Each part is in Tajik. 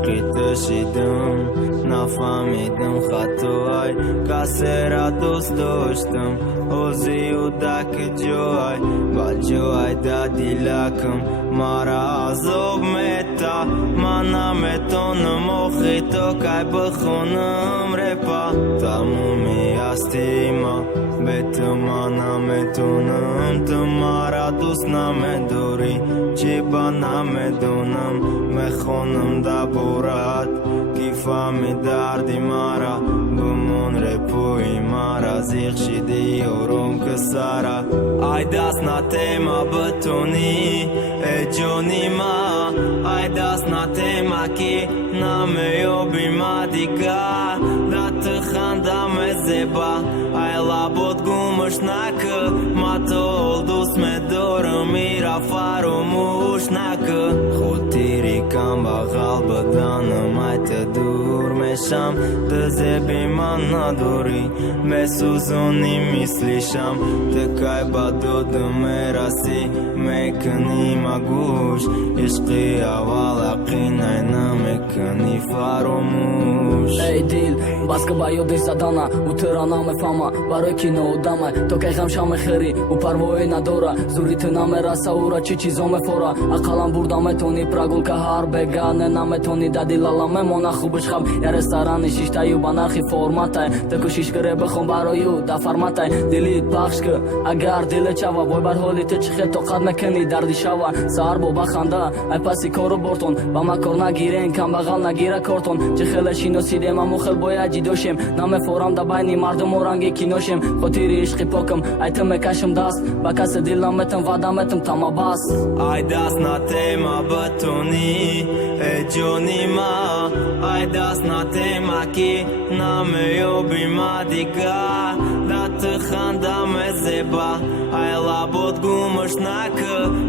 عشقی تشیدم نفهمیدم خطای کسی را دوست داشتم اوزی و دک جوی با جوی دادی لکم مرا عذاب میتا من نمیتونم مخی تو که بخونم رپا تمومی هستی ما به تو من نمیتونم تو مرا دوست نمیداری چی با نمیدونم میخونم دبورت کی فهمی دردی مرا بمون رپوی مرا زیخ شدی اورم کسارا ای دست نتیما بتونی ای جونی ما ای دست نتیما کی نمیابی ما دیگر دت خندم زیبا ای لابد گمش نک ما تو دوست میدارم میرا فراموش نک خود تیری کم بغل بدنم ای دور میشم تزیبی من نداری میسوزونی مثلیشم تکای با دود میرسی میکنی مگوش عشقی اول اقینای نمیکنی فراموش ای دیل بس که با یادش زدانه و ترا نمیفهمه برای کی نودمه تو که غمشم میخری و پروایی نداره زوریت نمیرسه او را چی چیزا میفوره اقلم برده میتونی پرگل که هر بگانه نمیتونی دادی لالا میمونه خوبش خب یه سران شیشته یو با نرخی فرمته تکوشیش کره بخون برایو دا فرمته دلیت پخش که اگر دل چوا بای بر حالی تو چی خیلی توقت میکنی دردی شوا سهر با بخنده ای پسی کارو برتون با ما کار نگیرین کم بغل نگیره کارتون چه خیلی شینوسیدیم اما خیلی باید جیدوشیم نمیفورم دا بینی مردم و رنگی کینوشیم خاطری عشقی پاکم ای تو میکشم دست با کس دل نمیتم وعده میتم تما بس ای دست نتیما بتونی ای جونی ما ای دست نتیما کی نمیابی ما دیگر دت خندم زیبا ای لابد گمش نک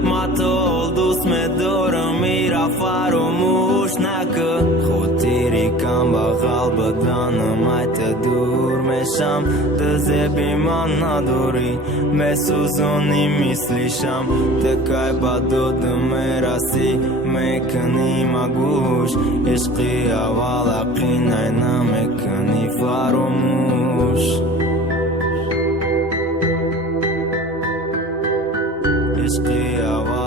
ما تو دوست میدارم میرا فراموش نک خود تیری کم بغل بدنم ای دور میشم تزیبی من نداری میسوزونی مثلیشم تکای با دود میرسی میکنی مگوش عشقی اول اقینای نمیکنی فراموش عشقی اول